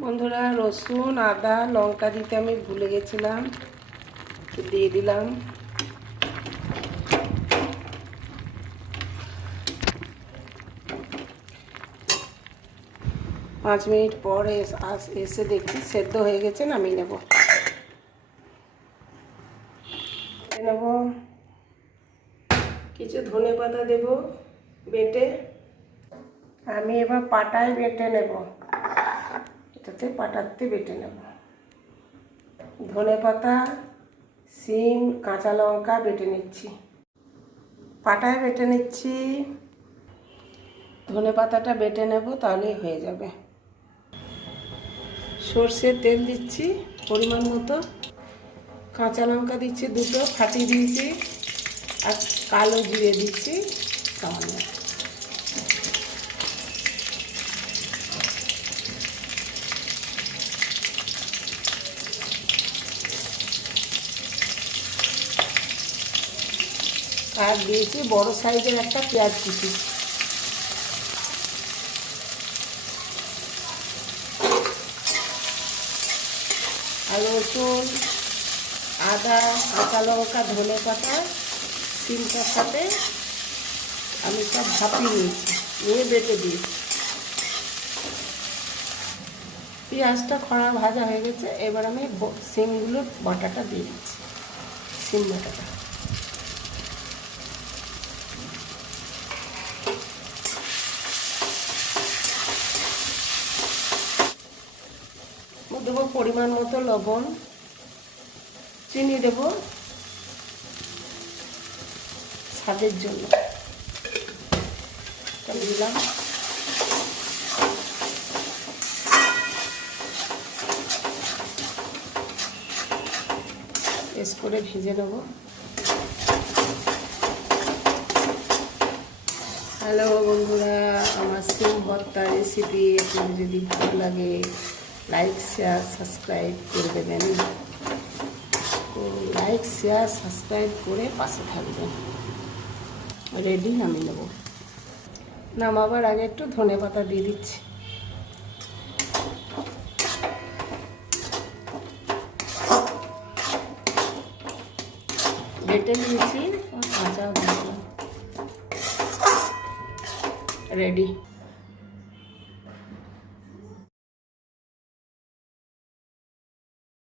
বন্ধুরা, রসুন, আদা, লঙ্কা দিতে আমি ভুলে গেছিলাম। দিয়ে দিলাম। পাঁচ মিনিট পর এসে দেখি সেদ্ধ হয়ে গেছে নামিয়ে নেব। নেব। কিছু ধনে পাতা দেব বেটে। আমি এবার পাটায় বেটে নেব। এটাতে পাটাতে বেটে নেব। ধনে পাতা, সিম, কাঁচা লঙ্কা বেটে নিচ্ছি। পাটায় বেটে নিচ্ছি। ধনে পাতাটা বেটে নেব, তাহলেই হয়ে যাবে। সর্ষের তেল দিচ্ছি পরিমাণ মতো। কাঁচা লঙ্কা দিচ্ছি দুটো, ফাটিয়ে দিয়েছি। আর কালো জিরে দিচ্ছি, সামান্য। আর দিয়েছি বড় সাইজের একটা পেঁয়াজ কুচি। আর রসুন, আদা, কাঁচা লঙ্কা, ধনে পাতা, সিমটার সাথে আমি সব ভাপিয়ে নিয়েছি, নিয়ে বেটে দিয়েছি। পেঁয়াজটা খড়া ভাজা হয়ে গেছে, এবার আমি সিমগুলোর বাটাটা দিয়ে দিচ্ছি। সিম বাটাটা। দেবো পরিমাণ মতো লবণ, চিনি দেব স্বাদের জন্য। দিলাম। করে ভেজে নেব। হ্যালো বন্ধুরা, আমার সিম ভর্তা রেসিপি, আপনাদের যদি ভালো লাগে লাইক শেয়ার সাবস্ক্রাইব করে দেবেন। তো লাইক শেয়ার সাবস্ক্রাইব করে পাশে থাকবেন। রেডি নামিয়ে নেব। নামাবার আগে একটু ধনে পাতা দিয়ে দিচ্ছি। বেটে নিয়েছি, কাঁচা রেডি